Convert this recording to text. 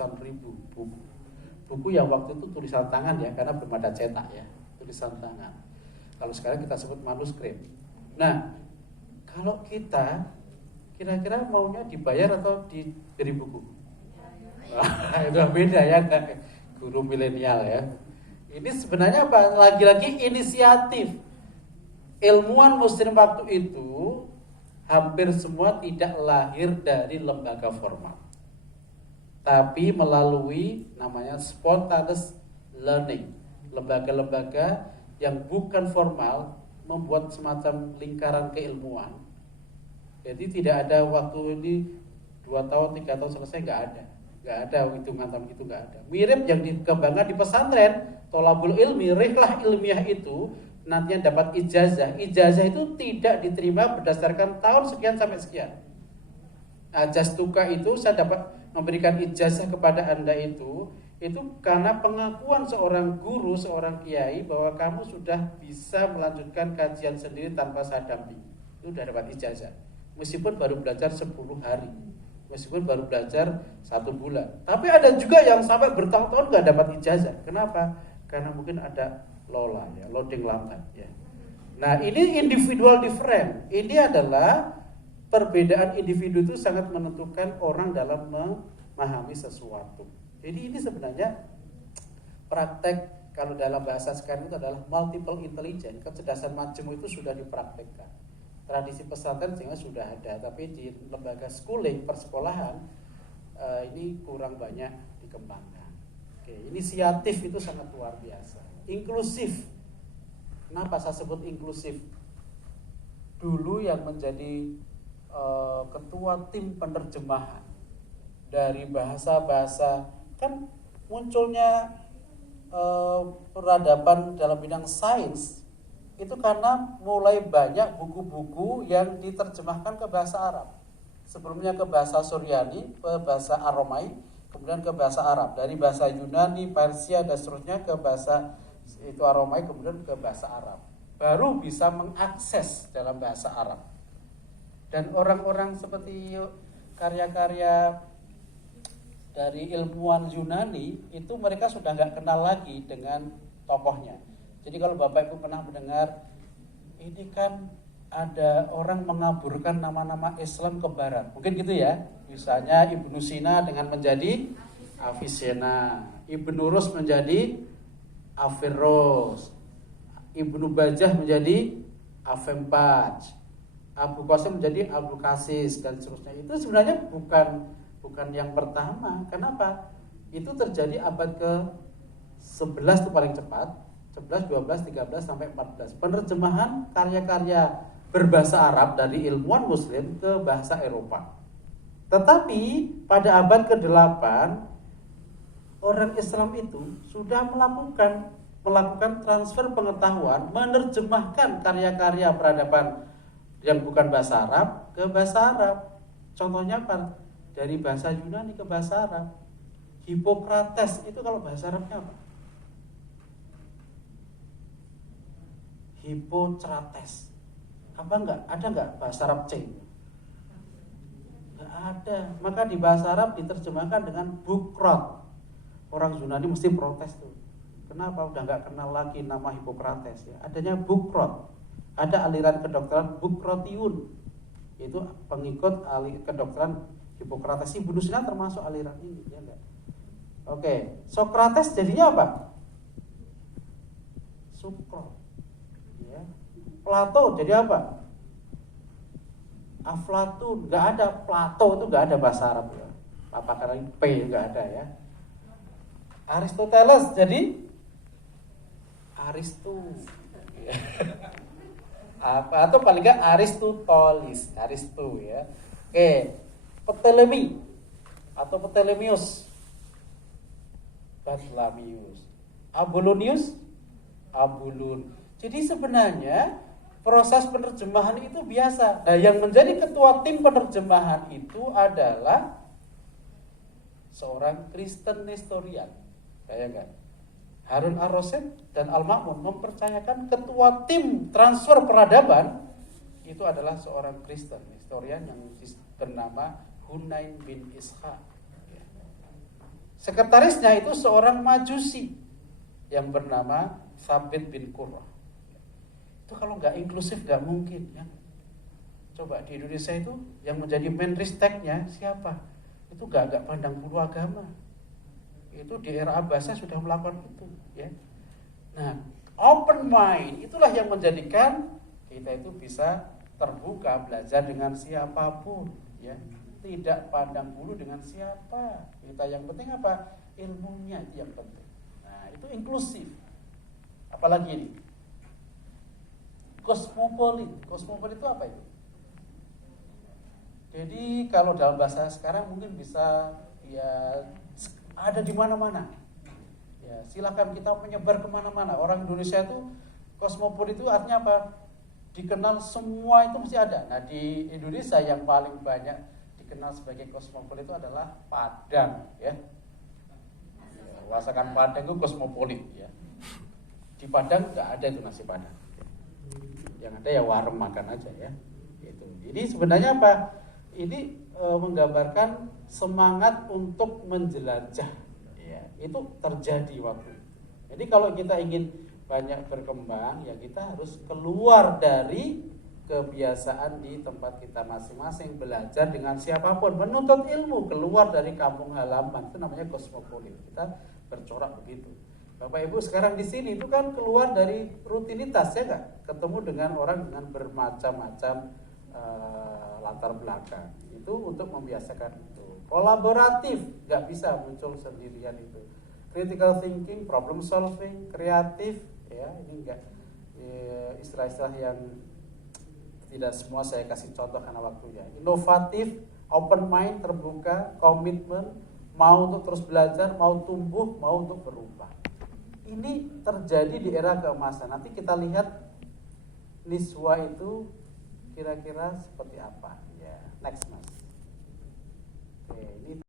ratusan ribu buku. Buku yang waktu itu tulisan tangan ya, karena belum ada cetak ya, tulisan tangan. Kalau sekarang kita sebut manuskrip. Nah, kalau kita kira-kira maunya dibayar atau diberi buku? Itu beda ya, guru milenial ya. Ini sebenarnya apa? Lagi-lagi inisiatif. Ilmuwan muslim waktu itu hampir semua tidak lahir dari lembaga formal, tapi melalui namanya spontaneous learning. Lembaga-lembaga yang bukan formal membuat semacam lingkaran keilmuan. Jadi tidak ada waktu ini 2 tahun, 3 tahun selesai, nggak ada hitungan tahun itu, nggak ada. Mirip yang dikembangkan di pesantren, tolabul ilmi, rihlah ilmiah itu nantinya dapat ijazah. Ijazah itu tidak diterima berdasarkan tahun sekian sampai sekian. Jastuka itu saya dapat memberikan ijazah kepada Anda itu karena pengakuan seorang guru, seorang kiai bahwa kamu sudah bisa melanjutkan kajian sendiri tanpa saya dampingi. Itu sudah dapat ijazah. Meskipun baru belajar 10 hari, meskipun baru belajar 1 bulan. Tapi ada juga yang sampai bertahun-tahun nggak dapat ijazah. Kenapa? Karena mungkin ada lola ya, loading lambat ya. Nah, ini individual different. Ini adalah perbedaan individu itu sangat menentukan orang dalam memahami sesuatu. Jadi ini sebenarnya praktek, kalau dalam bahasa sekarang itu adalah multiple intelligence. Kecerdasan majemuk itu sudah dipraktekkan. Tradisi pesantren sehingga sudah ada, tapi di lembaga schooling, persekolahan ini kurang banyak dikembangkan. Oke, inisiatif itu sangat luar biasa. Inklusif. Kenapa saya sebut inklusif? Dulu yang menjadi ketua tim penerjemahan dari bahasa-bahasa, kan munculnya peradaban dalam bidang sains itu karena mulai banyak buku-buku yang diterjemahkan ke bahasa Arab. Sebelumnya ke bahasa Suryani, ke bahasa Aromai, kemudian ke bahasa Arab. Dari bahasa Yunani, Persia dan seterusnya ke bahasa itu Aromai, kemudian ke bahasa Arab. Baru bisa mengakses dalam bahasa Arab. Dan orang-orang seperti karya-karya dari ilmuwan Yunani itu mereka sudah nggak kenal lagi dengan tokohnya. Jadi kalau Bapak Ibu pernah mendengar, ini kan ada orang mengaburkan nama-nama Islam ke barat, mungkin gitu ya. Misalnya Ibnu Sina dengan menjadi Avicenna, Ibnu Rus menjadi Averroes, Ibnu Bajjah menjadi Avempaj, Abu Qasim menjadi Abu Qasis dan seterusnya. Itu sebenarnya bukan yang pertama. Kenapa? Itu terjadi abad ke-11 itu paling cepat. 11, 12, 13 sampai 14. Penerjemahan karya-karya berbahasa Arab dari ilmuwan muslim ke bahasa Eropa. Tetapi pada abad ke-8 orang Islam itu sudah melakukan transfer pengetahuan, menerjemahkan karya-karya peradaban yang bukan bahasa Arab ke bahasa Arab. Contohnya apa? Dari bahasa Yunani ke bahasa Arab. Hippocrates itu kalau bahasa Arabnya apa? Hippocrates. Apa enggak? Ada enggak bahasa Arab C? Enggak ada. Maka di bahasa Arab diterjemahkan dengan Bukrot. Orang Yunani mesti protes tuh. Kenapa udah enggak kenal lagi nama Hippocrates ya? Adanya Bukrot. Ada aliran kedokteran Bukrotiun. Itu pengikut kedokteran Hippocrates. Ibnu Sina termasuk aliran ini, ya enggak? Oke, Socrates jadinya apa? Sukro. Ya. Plato jadi apa? Aflatun. Enggak ada, Plato itu enggak ada bahasa Arab ya. Apa karena P enggak ada ya. Aristoteles jadi Aristu. Apa atau paling enggak Aristoteles, Aristu ya. Oke, Ptolemy atau Ptolemeus, Ptolemeus, Abulonius, Abulun. Jadi sebenarnya proses penerjemahan itu biasa. Nah, yang menjadi ketua tim penerjemahan itu adalah seorang Kristen historian. Bayangkan, Harun ar-Rasyid dan Al-Ma'mun mempercayakan ketua tim transfer peradaban itu adalah seorang Kristen historian yang bernama Hunain bin Ishaq. Sekretarisnya itu seorang Majusi yang bernama Thabit bin Qurrah. Itu kalau nggak inklusif nggak mungkin ya. Coba di Indonesia itu yang menjadi main risteknya siapa? Itu nggak pandang bulu agama. Itu di era Abbasiyah sudah melakukan itu ya. Nah, open mind itulah yang menjadikan kita itu bisa terbuka belajar dengan siapapun ya. Tidak pandang bulu dengan siapa. Kita yang penting apa? Ilmunya itu yang penting. Nah, itu inklusif. Apalagi ini? Kosmopolit. Kosmopolit itu apa itu? Jadi kalau dalam bahasa sekarang mungkin bisa ya ada di mana-mana. Ya, silakan kita menyebar kemana-mana. Orang Indonesia itu kosmopolit itu artinya apa? Dikenal semua itu mesti ada. Nah, di Indonesia yang paling banyak dikenal sebagai kosmopolit itu adalah Padang ya. Masakan Padang itu kosmopolit ya. Di Padang nggak ada itu nasi Padang. Yang ada ya warung makan aja ya. Gitu. Jadi sebenarnya apa? Ini menggambarkan semangat untuk menjelajah ya. Itu terjadi waktu itu. Jadi kalau kita ingin banyak berkembang ya kita harus keluar dari kebiasaan di tempat kita masing-masing, belajar dengan siapapun, menuntut ilmu keluar dari kampung halaman. Itu namanya kosmopolit. Kita bercorak begitu. Bapak Ibu sekarang di sini itu kan keluar dari rutinitas ya nggak? Ketemu dengan orang dengan bermacam-macam latar belakang. Itu untuk membiasakan itu. Kolaboratif, nggak bisa muncul sendirian itu. Critical thinking, problem solving, kreatif, ya ini enggak istilah-istilah yang tidak semua saya kasih contoh karena waktunya. Inovatif, open mind, terbuka, komitmen, mau untuk terus belajar, mau tumbuh, mau untuk berubah. Ini terjadi di era keemasan. Nanti kita lihat Niswa itu kira-kira seperti apa. Ya, next mas. Oke, ini